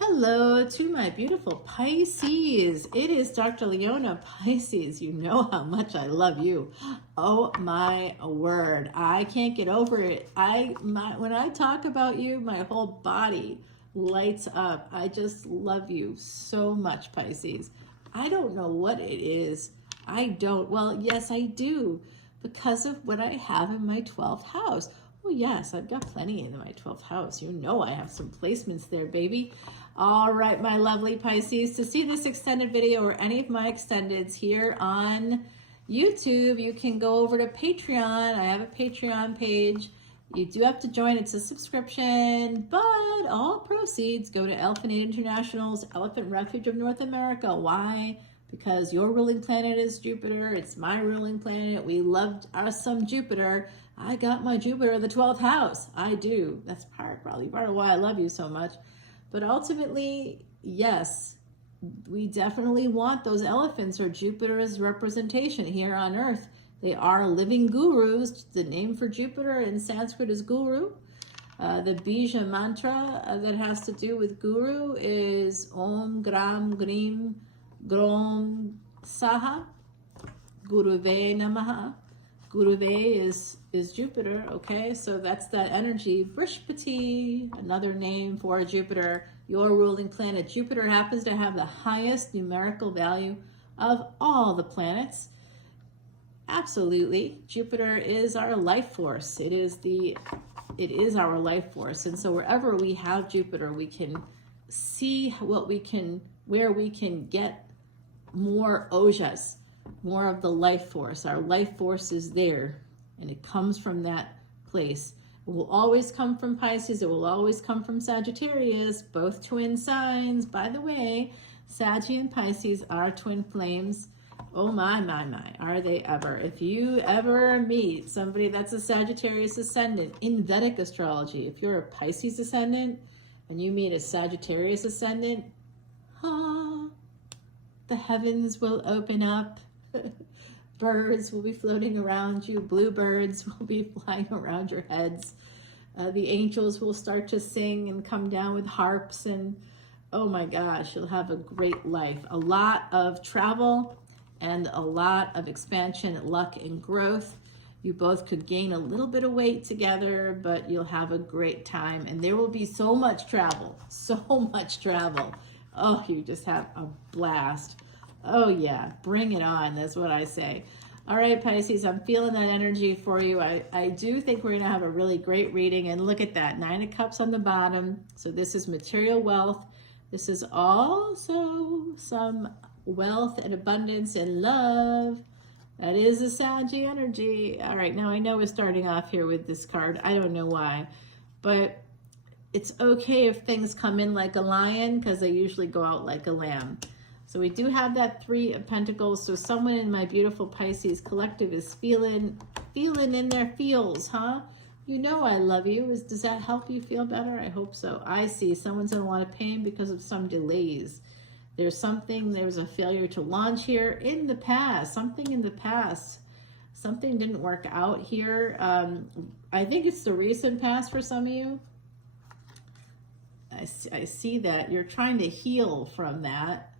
Hello to my beautiful Pisces. It is Dr. Leona Pisces. You know how much I love you. Oh my word. I can't get over it. When I talk about you, my whole body lights up. I just love you so much, Pisces. I don't know what it is. Well, yes, I do, because of what I have in my 12th house. Oh yes, I've got plenty in my 12th house. You know I have some placements there, baby. All right, my lovely Pisces, to see this extended video or any of my extendeds here on YouTube, you can go over to Patreon. I have a Patreon page. You do have to join. It's a subscription, but all proceeds go to Elephant Aid International's Elephant Refuge of North America. Why? Because your ruling planet is Jupiter. It's my ruling planet. We loved us some Jupiter. I got my Jupiter in the 12th house. I do. That's probably part of why I love you so much. But ultimately, yes, we definitely want those elephants or Jupiter's representation here on Earth. They are living gurus. The name for Jupiter in Sanskrit is guru. The Bija mantra that has to do with guru is Om Gram Grim Grom Saha. Guruve Namaha. Guruve is Jupiter, okay? So that's that energy. Brihaspati, another name for Jupiter, your ruling planet. Jupiter happens to have the highest numerical value of all the planets. Absolutely. Jupiter is our life force. It is our life force. And so wherever we have Jupiter, we can see where we can get more ojas, more of the life force. Our life force is there, and it comes from that place. It will always come from Pisces. It will always come from Sagittarius, both twin signs. By the way, Saggy and Pisces are twin flames. Oh my, are they ever. If you ever meet somebody that's a Sagittarius ascendant in Vedic astrology, if you're a Pisces ascendant and you meet a Sagittarius ascendant, the heavens will open up. Birds will be floating around you. Bluebirds will be flying around your heads. The angels will start to sing and come down with harps, and oh my gosh, you'll have a great life. A lot of travel and a lot of expansion, luck, and growth. You both could gain a little bit of weight together, but you'll have a great time. And there will be so much travel, so much travel. Oh, you just have a blast. Oh yeah, bring it on. That's what I say. All right, Pisces, I'm feeling that energy for you. I do think we're going to have a really great reading. And look at that, 9 of Cups on the bottom. So this is material wealth. This is also some wealth and abundance and love. That is a Saggy energy. All right, now I know we're starting off here with this card. I don't know why, but it's okay if things come in like a lion, because they usually go out like a lamb. So we do have that 3 of Pentacles. So someone in my beautiful Pisces collective is feeling in their feels, huh? You know I love you. Does that help you feel better? I hope so. I see someone's in a lot of pain because of some delays. There was a failure to launch here in the past. Something in the past. Something didn't work out here. I think it's the recent past for some of you. I see that you're trying to heal from that.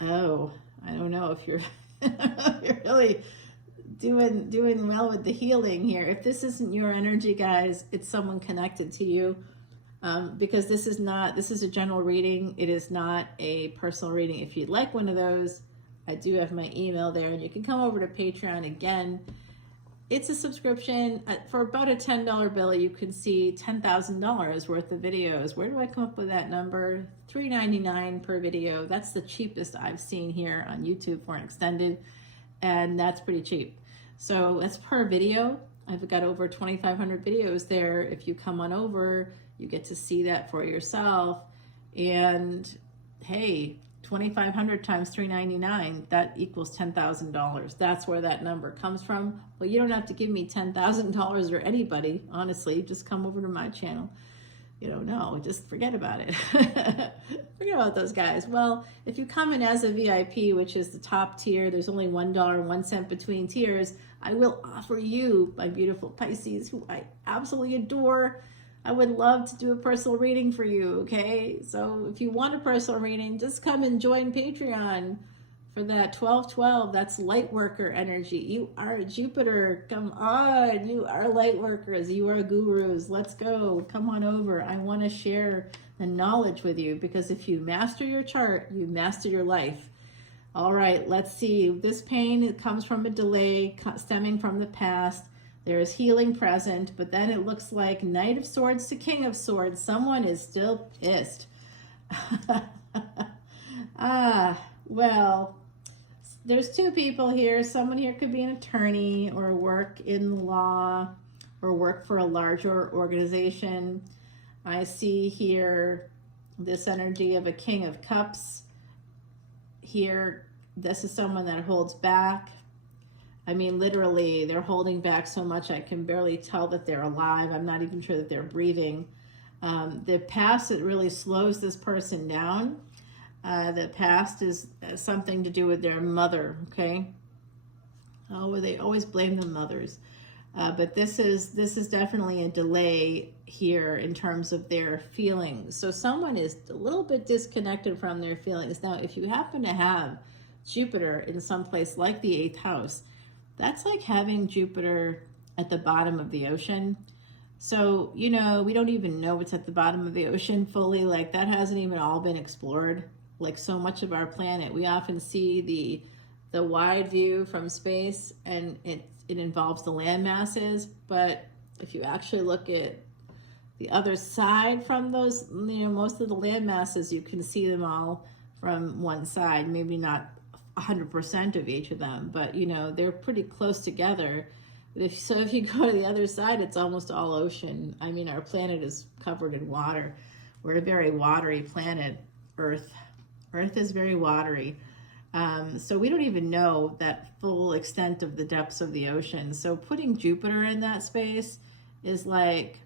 Oh, I don't know if you're you're really doing well with the healing here. If this isn't your energy, guys, it's someone connected to you. Because this is a general reading. It is not a personal reading. If you'd like one of those, I do have my email there, and you can come over to Patreon. Again, it's a subscription. For about a $10 bill, you can see $10,000 worth of videos. Where do I come up with that number? $3.99 per video. That's the cheapest I've seen here on YouTube for an extended, and that's pretty cheap. So that's per video. I've got over 2,500 videos there. If you come on over, you get to see that for yourself. And hey, 2,500 times $3.99, that equals $10,000. That's where that number comes from. Well, you don't have to give me $10,000 or anybody, honestly. Just come over to my channel. No, just forget about it. Forget about those guys. Well, if you come in as a VIP, which is the top tier, there's only $1.01 between tiers, I will offer you, my beautiful Pisces, who I absolutely adore, I would love to do a personal reading for you, okay? So if you want a personal reading, just come and join Patreon for that 1212. That's light worker energy. You are Jupiter. Come on. You are light workers. You are gurus. Let's go. Come on over. I want to share the knowledge with you, because if you master your chart, you master your life. All right, let's see. This pain, it comes from a delay stemming from the past. There is healing present, but then it looks like Knight of Swords to King of Swords. Someone is still pissed. Well, there's two people here. Someone here could be an attorney or work in the law or work for a larger organization. I see here this energy of a King of Cups. Here, this is someone that holds back. I mean, literally, they're holding back so much I can barely tell that they're alive. I'm not even sure that they're breathing. The past, it really slows this person down. The past is something to do with their mother, okay? Oh, they always blame the mothers. But this is definitely a delay here in terms of their feelings. So someone is a little bit disconnected from their feelings. Now, if you happen to have Jupiter in some place like the 8th house, that's like having Jupiter at the bottom of the ocean. So, you know, we don't even know what's at the bottom of the ocean fully. Like, that hasn't even all been explored. Like, so much of our planet, we often see the wide view from space, and it involves the land masses. But if you actually look at the other side from those, you know, most of the land masses, you can see them all from one side. Maybe not 100% of each of them, but you know, they're pretty close together. If you go to the other side, it's almost all ocean. I mean, our planet is covered in water. We're a very watery planet, Earth. Earth is very watery. So we don't even know that full extent of the depths of the ocean. So putting Jupiter in that space is like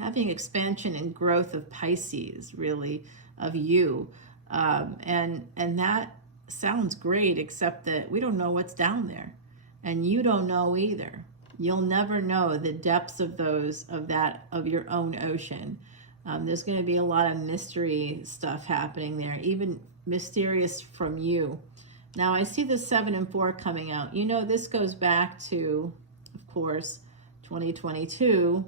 having expansion and growth of Pisces, really, of you. And that sounds great, except that we don't know what's down there, and you don't know either. You'll never know the depths of of your own ocean. There's going to be a lot of mystery stuff happening there, even mysterious from you. Now I see the 7 and 4 coming out. You know, this goes back to, of course, 2022,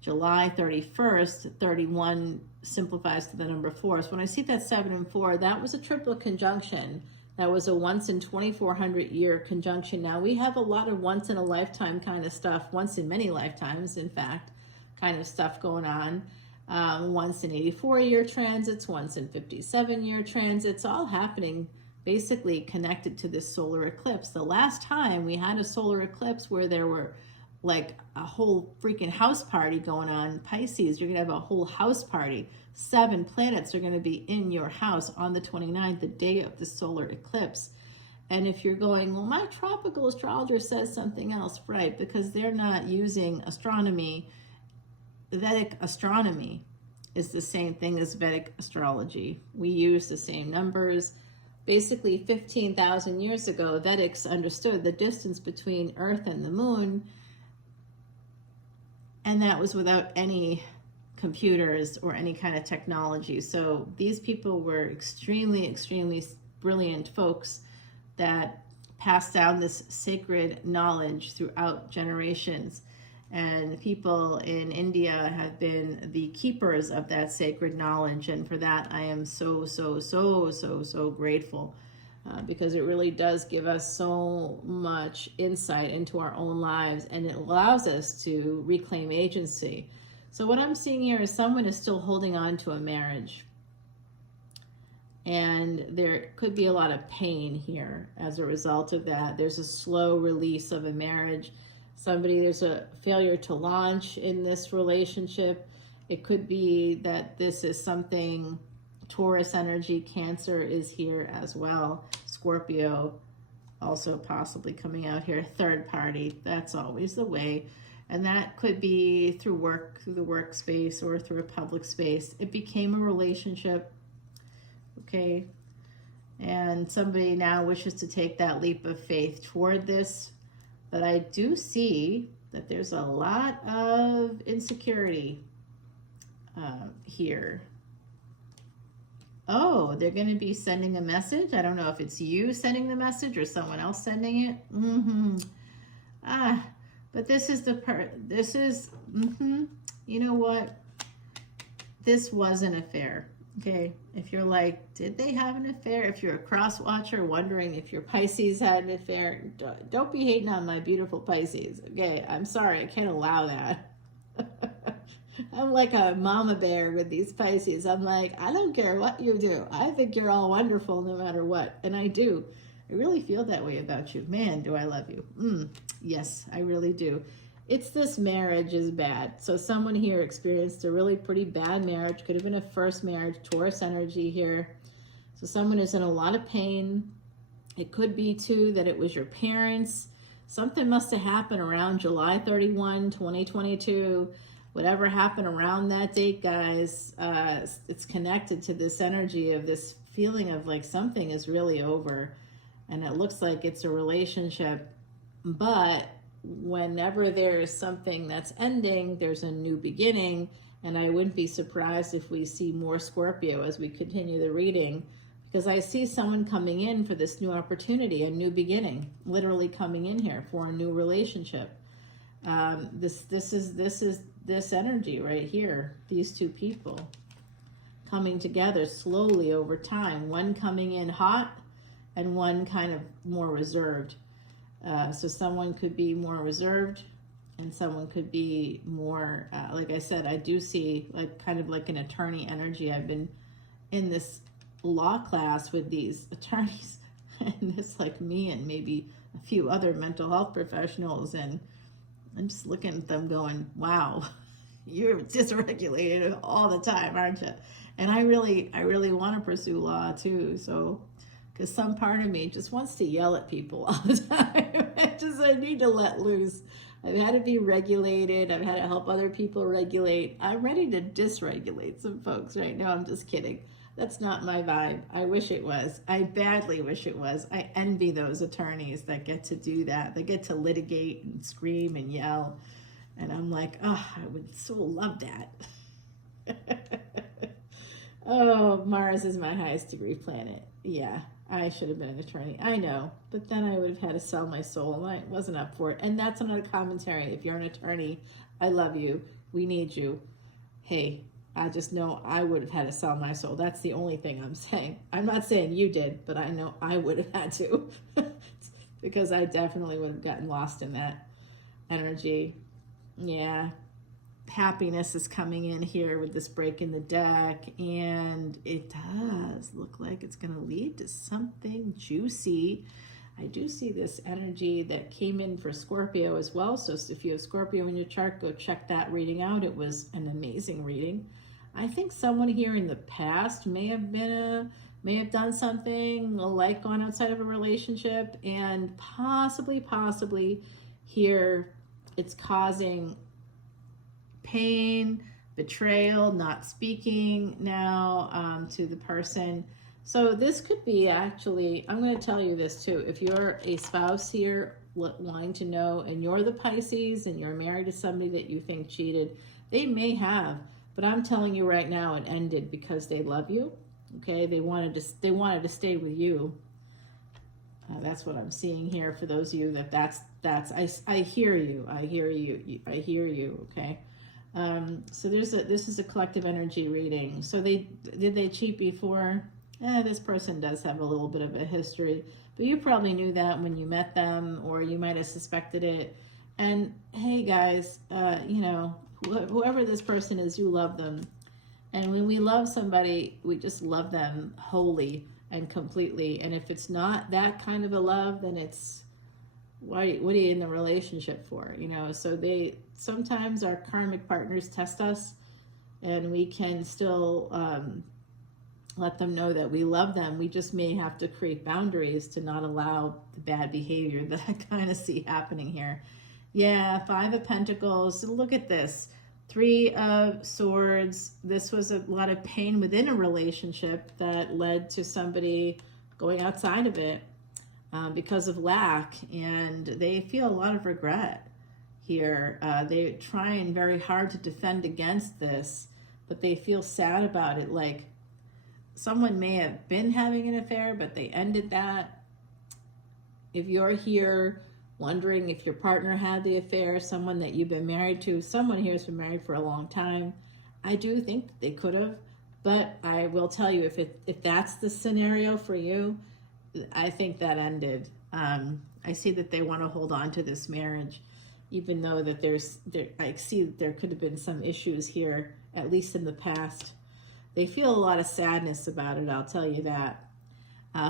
July 31st, 31 simplifies to the number 4. So when I see that 7 and 4, that was a triple conjunction. That was a once in 2,400 year conjunction. Now we have a lot of once in a lifetime kind of stuff, once in many lifetimes, in fact, kind of stuff going on. Once in 84 year transits, once in 57 year transits, all happening basically connected to this solar eclipse. The last time we had a solar eclipse where there were like a whole freaking house party going on, Pisces, you're going to have a whole house party. 7 planets are going to be in your house on the 29th, the day of the solar eclipse. And if you're going, well, my tropical astrologer says something else, right? Because they're not using astronomy. Vedic astronomy is the same thing as Vedic astrology. We use the same numbers. Basically, 15,000 years ago, Vedics understood the distance between Earth and the moon, and that was without any computers or any kind of technology. So these people were extremely, extremely brilliant folks that passed down this sacred knowledge throughout generations. And people in India have been the keepers of that sacred knowledge. And for that, I am so, so, so, so, so grateful. Because it really does give us so much insight into our own lives, and it allows us to reclaim agency. So what I'm seeing here is someone is still holding on to a marriage, and there could be a lot of pain here as a result of that. There's a slow release of a marriage. There's a failure to launch in this relationship. It could be that this is something Taurus energy. Cancer is here as well. Scorpio also possibly coming out here. Third party, that's always the way. And that could be through work, through the workspace, or through a public space. It became a relationship, okay? And somebody now wishes to take that leap of faith toward this. But I do see that there's a lot of insecurity here. Oh, they're going to be sending a message. I don't know if it's you sending the message or someone else sending it. But this is you know what? This was an affair. Okay, if you're like, did they have an affair? If you're a cross watcher wondering if your Pisces had an affair, don't be hating on my beautiful Pisces. Okay, I'm sorry, I can't allow that. I'm like a mama bear with these Pisces. I'm like, I don't care what you do. I think you're all wonderful no matter what. And I do. I really feel that way about you. Man, do I love you. Yes, I really do. It's this marriage is bad. So someone here experienced a really pretty bad marriage. Could have been a first marriage, Taurus energy here. So someone is in a lot of pain. It could be too that it was your parents. Something must have happened around July 31, 2022. Whatever happened around that date, guys, it's connected to this energy of this feeling of like something is really over. And it looks like it's a relationship. But whenever there's something that's ending, there's a new beginning. And I wouldn't be surprised if we see more Scorpio as we continue the reading. Because I see someone coming in for this new opportunity, a new beginning, literally coming in here for a new relationship. This is this energy right here, these two people coming together slowly over time, one coming in hot and one kind of more reserved. So someone could be more reserved and someone could be more, like I said, I do see like kind of like an attorney energy. I've been in this law class with these attorneys and it's like me and maybe a few other mental health professionals, and I'm just looking at them going, wow, you're dysregulated all the time, aren't you? And I really want to pursue law too. So, because some part of me just wants to yell at people all the time. I need to let loose. I've had to be regulated. I've had to help other people regulate. I'm ready to dysregulate some folks right now. I'm just kidding. That's not my vibe. I wish it was. I badly wish it was. I envy those attorneys that get to do that. They get to litigate and scream and yell. And I'm like, oh, I would so love that. Oh, Mars is my highest degree planet. Yeah, I should have been an attorney. I know. But then I would have had to sell my soul, and I wasn't up for it. And that's another commentary. If you're an attorney, I love you. We need you. Hey, I just know I would have had to sell my soul. That's the only thing I'm saying. I'm not saying you did, but I know I would have had to. Because I definitely would have gotten lost in that energy. Yeah. Happiness is coming in here with this break in the deck, and it does look like it's going to lead to something juicy. I do see this energy that came in for Scorpio as well. So if you have Scorpio in your chart, go check that reading out. It was an amazing reading. I think someone here in the past may have done something like gone outside of a relationship, and possibly here it's causing pain, betrayal, not speaking now to the person. So this could be actually, I'm going to tell you this too. If you're a spouse here wanting to know, and you're the Pisces and you're married to somebody that you think cheated, they may have, but I'm telling you right now, it ended because they love you. Okay, they wanted to stay with you. That's what I'm seeing here. For those of you I hear you. I hear you. Okay. So this is a collective energy reading. So did they cheat before? This person does have a little bit of a history, but you probably knew that when you met them, or you might have suspected it. And hey guys, whoever this person is, you love them. And when we love somebody, we just love them wholly and completely. And if it's not that kind of a love, then it's, what are you in the relationship for? So sometimes our karmic partners test us, and we can still let them know that we love them. We just may have to create boundaries to not allow the bad behavior that I kind of see happening here. Yeah, 5 of Pentacles. So look at this. 3 of Swords. This was a lot of pain within a relationship that led to somebody going outside of it because of lack, and they feel a lot of regret here. They're trying very hard to defend against this, but they feel sad about it. Like someone may have been having an affair, but they ended that. If you're here wondering if your partner had the affair, someone that you've been married to, someone here has been married for a long time, I do think they could have, but I will tell you, if that's the scenario for you, I think that ended. I see that they want to hold on to this marriage, even though that I see that there could have been some issues here, at least in the past. They feel a lot of sadness about it, I'll tell you that.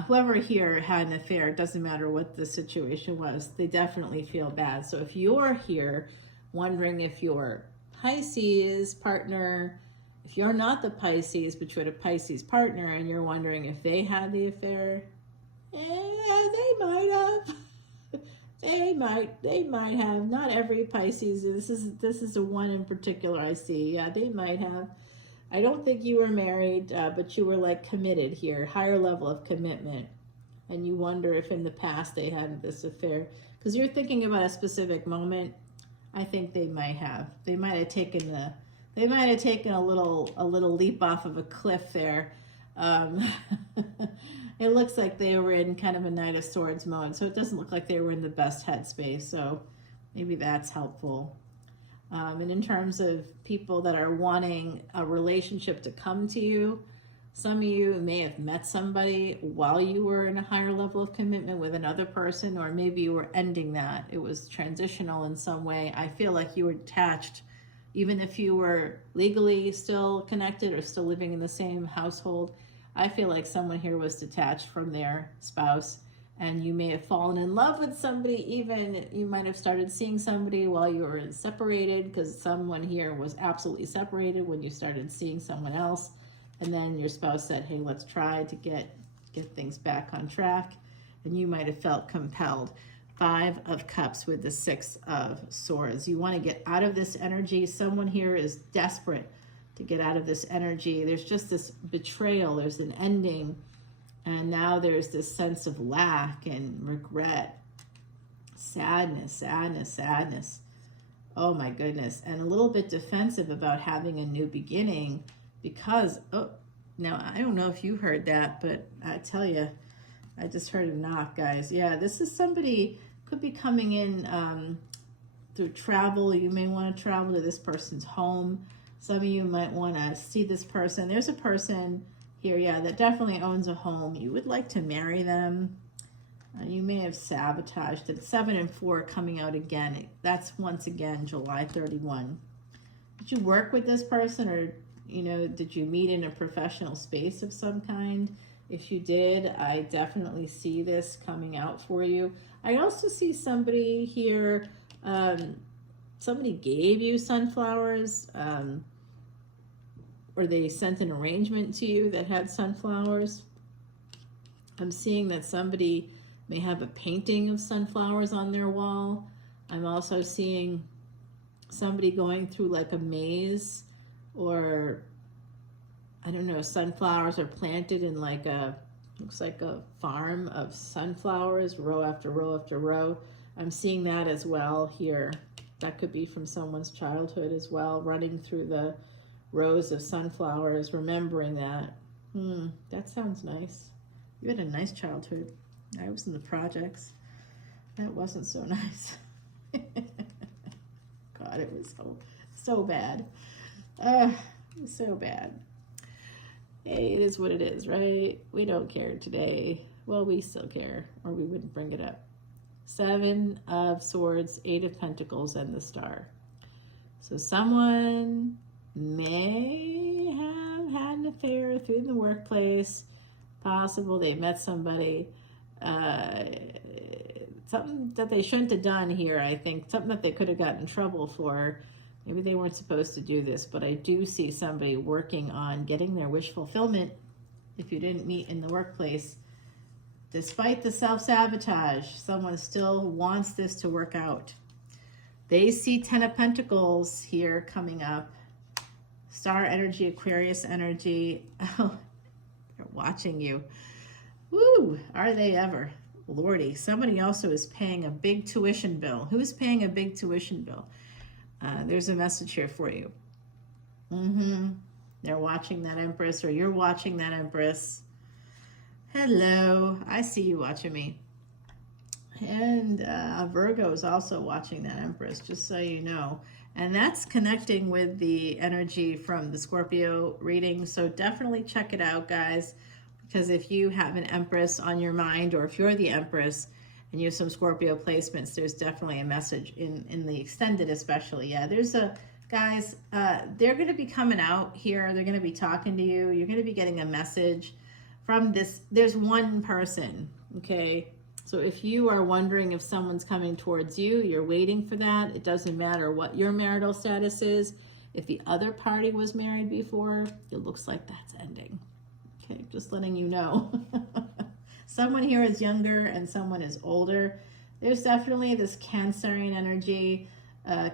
Whoever here had an affair, it doesn't matter what the situation was, they definitely feel bad. So if you're here wondering if your Pisces partner, if you're not the Pisces, but you had a Pisces partner and you're wondering if they had the affair, they might have. They might have. Not every Pisces. This is the one in particular I see. Yeah, they might have. I don't think you were married, but you were like committed here, higher level of commitment. And you wonder if in the past they had this affair. Because you're thinking about a specific moment. I think they might have. They might have taken a little leap off of a cliff there. It looks like they were in kind of a Knight of Swords mode, so it doesn't look like they were in the best headspace. So maybe that's helpful. And in terms of people that are wanting a relationship to come to you, some of you may have met somebody while you were in a higher level of commitment with another person, or maybe you were ending that. It was transitional in some way. I feel like you were attached, even if you were legally still connected or still living in the same household. I feel like someone here was detached from their spouse, and you may have fallen in love with somebody. Even you might have started seeing somebody while you were separated, because someone here was absolutely separated when you started seeing someone else, and then your spouse said, hey, let's try to get things back on track, and you might have felt compelled. 5 of Cups with the 6 of Swords. You want to get out of this energy. Someone here is desperate to get out of this energy. There's just this betrayal. There's an ending. And now there's this sense of lack and regret. Sadness, sadness, sadness. Oh my goodness. And a little bit defensive about having a new beginning because, now I don't know if you heard that, but I tell you, I just heard a knock, guys. Yeah, this is somebody could be coming in through travel. You may want to travel to this person's home. Some of you might want to see this person. There's a person here, yeah, that definitely owns a home. You would like to marry them. You may have sabotaged it. 7 and 4 coming out again. That's once again July 31. Did you work with this person, or did you meet in a professional space of some kind? If you did, I definitely see this coming out for you. I also see somebody here, somebody gave you sunflowers, or they sent an arrangement to you that had sunflowers. I'm seeing that somebody may have a painting of sunflowers on their wall. I'm also seeing somebody going through like a maze, or I don't know, sunflowers are planted in like looks like a farm of sunflowers, row after row after row. I'm seeing that as well here. That could be from someone's childhood as well, running through the rows of sunflowers, remembering that. That sounds nice. You had a nice childhood. I was in the projects. That wasn't so nice. God, it was so bad. It was so bad. Hey, it is what it is, right? We don't care today. Well, we still care, or we wouldn't bring it up. 7 of Swords, 8 of Pentacles, and the Star. So someone may have had an affair through the workplace. Possible they met somebody. Something that they shouldn't have done here, I think. Something that they could have gotten in trouble for. Maybe they weren't supposed to do this, but I do see somebody working on getting their wish fulfillment if you didn't meet in the workplace. Despite the self-sabotage, someone still wants this to work out. They see 10 of Pentacles here coming up. Star energy, Aquarius energy. Oh, they're watching you. Woo! Are they ever? Lordy, somebody also is paying a big tuition bill. Who's paying a big tuition bill? There's a message here for you. They're watching that Empress, or you're watching that Empress. Hello, I see you watching me. And Virgo is also watching that Empress, just so you know. And that's connecting with the energy from the Scorpio reading. So definitely check it out, guys. Because if you have an Empress on your mind, or if you're the Empress and you have some Scorpio placements, there's definitely a message in the extended especially. Yeah, there's a, guys, they're going to be coming out here. They're going to be talking to you. You're going to be getting a message from this. There's one person, okay? So if you are wondering if someone's coming towards you, you're waiting for that. It doesn't matter what your marital status is. If the other party was married before, it looks like that's ending. Okay, just letting you know. Someone here is younger and someone is older. There's definitely this Cancerian energy,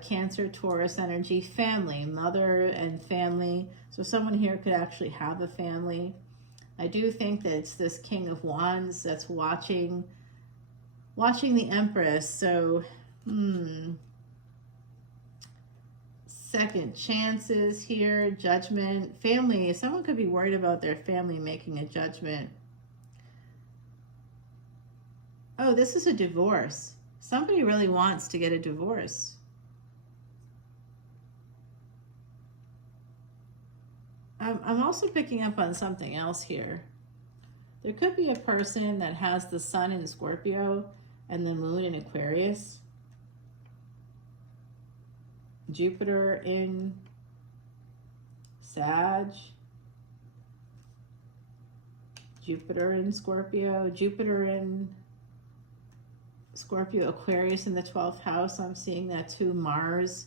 Cancer, Taurus energy, family, mother and family. So someone here could actually have a family. I do think that it's this King of Wands that's watching the Empress. So, second chances here, judgment, family. Someone could be worried about their family making a judgment. Oh, this is a divorce. Somebody really wants to get a divorce. I'm also picking up on something else here. There could be a person that has the sun in Scorpio and the moon in Aquarius. Jupiter in Sag. Jupiter in Scorpio. Jupiter in Scorpio, Aquarius in the 12th house. I'm seeing that too. Mars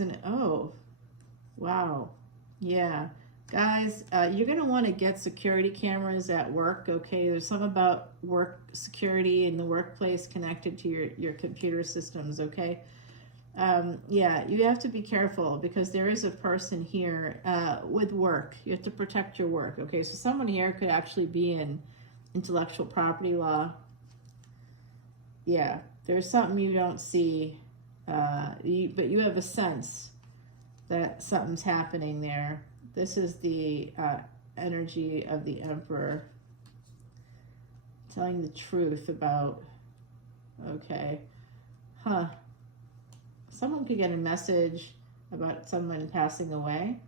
and, oh, wow. Yeah. Guys, you're going to want to get security cameras at work, okay? There's some about work security in the workplace connected to your computer systems, okay? Yeah, you have to be careful because there is a person here with work. You have to protect your work, okay? So someone here could actually be in intellectual property law. Yeah, there's something you don't see, but you have a sense that something's happening there. This is the energy of the Emperor telling the truth about, okay, someone could get a message about someone passing away.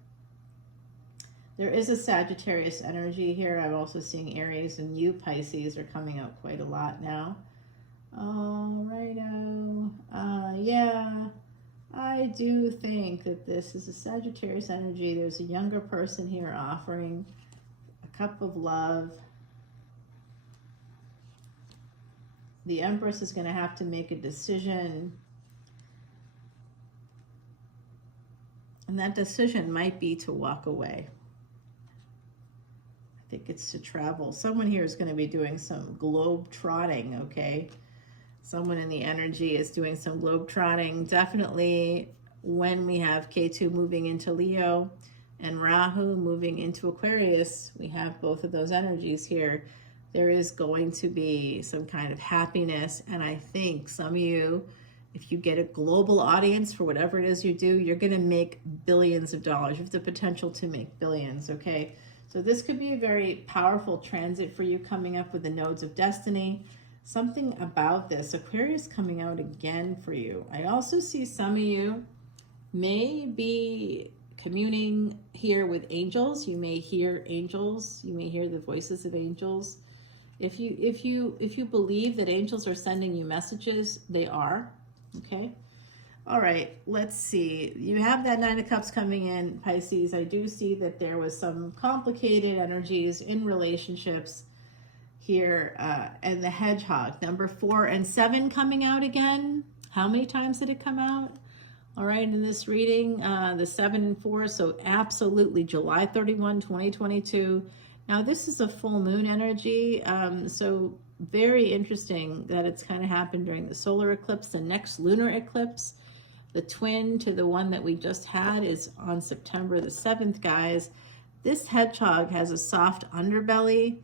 There is a Sagittarius energy here. I'm also seeing Aries, and you Pisces are coming out quite a lot now. All righto. Yeah, I do think that this is a Sagittarius energy. There's a younger person here offering a cup of love. The Empress is going to have to make a decision. And that decision might be to walk away. I think it's to travel. Someone here is going to be doing some globe trotting, okay? Someone in the energy is doing some globe trotting. Definitely when we have Ketu moving into Leo and Rahu moving into Aquarius, we have both of those energies here. There is going to be some kind of happiness. And I think some of you, if you get a global audience for whatever it is you do, you're going to make billions of dollars. You have the potential to make billions, okay? So this could be a very powerful transit for you coming up with the nodes of destiny. Something about this, Aquarius coming out again for you. I also see some of you may be communing here with angels. You may hear angels. You may hear the voices of angels. If you believe that angels are sending you messages, they are. Okay. All right. Let's see. You have that Nine of Cups coming in, Pisces. I do see that there was some complicated energies in relationships here, and the Hedgehog, number 4 and 7 coming out again. How many times did it come out? All right, in this reading, the 7 and 4, so absolutely July 31, 2022. Now, this is a full moon energy, so very interesting that it's kind of happened during the solar eclipse. The next lunar eclipse, the twin to the one that we just had, is on September the 7th, guys. This hedgehog has a soft underbelly,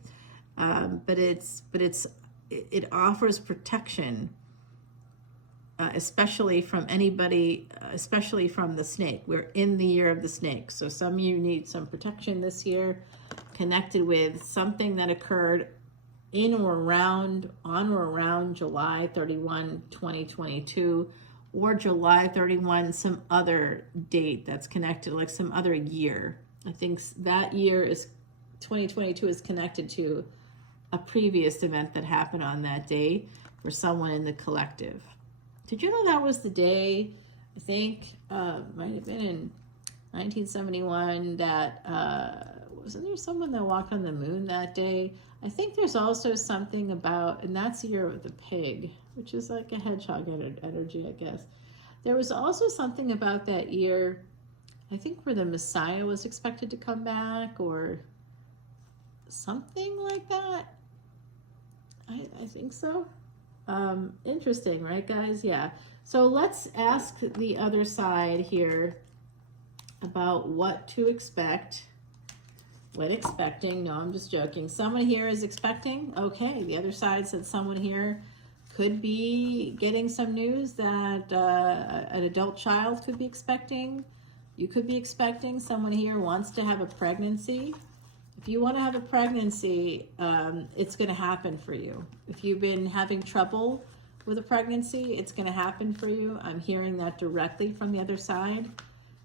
but it offers protection, especially from anybody, especially from the snake. We're in the year of the snake, so some of you need some protection this year, connected with something that occurred in or around, on or around July 31, 2022, or July 31, some other date that's connected, like some other year. I think that year is 2022 is connected to a previous event that happened on that day for someone in the collective. Did you know that was the day, I think, might have been in 1971, that, wasn't there someone that walked on the moon that day? I think there's also something about, and that's the year of the pig, which is like a hedgehog energy, I guess. There was also something about that year, I think, where the Messiah was expected to come back, or something like that. I think so. Interesting, right, guys? Yeah. So let's ask the other side here about what to expect. What expecting? No, I'm just joking. Someone here is expecting. Okay, the other side said someone here could be getting some news that an adult child could be expecting. You could be expecting. Someone here wants to have a pregnancy. If you want to have a pregnancy, it's going to happen for you. If you've been having trouble with a pregnancy, it's going to happen for you. I'm hearing that directly from the other side.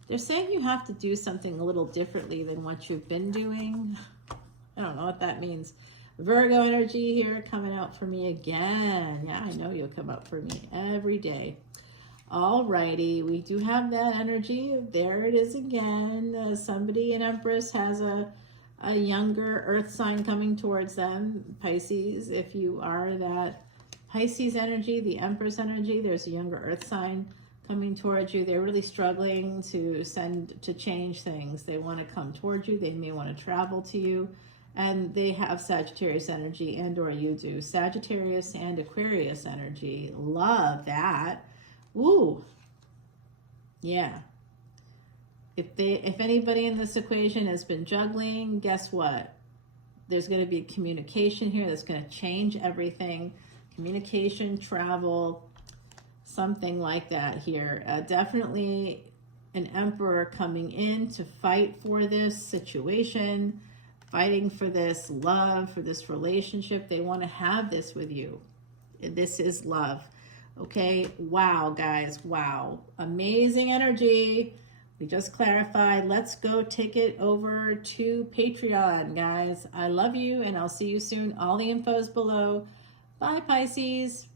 They're saying you have to do something a little differently than what you've been doing. I don't know what that means. Virgo energy here coming out for me again. Yeah, I know you'll come up for me every day. Alrighty, we do have that energy. There it is again. Somebody in Empress has a younger earth sign coming towards them. Pisces, if you are that Pisces energy, the Empress energy, there's a younger earth sign coming towards you. They're really struggling to change things. They want to come towards you. They may want to travel to you. And they have Sagittarius energy, and or you do. Sagittarius and Aquarius energy. Love that. Woo. Yeah. If anybody in this equation has been juggling, guess what? There's going to be communication here that's going to change everything. Communication, travel, something like that here. Definitely an emperor coming in to fight for this situation, fighting for this love, for this relationship. They want to have this with you. This is love. Okay. Wow, guys. Wow. Amazing energy. We just clarified. Let's go take it over to Patreon, guys. I love you, and I'll see you soon. All the info is below. Bye, Pisces.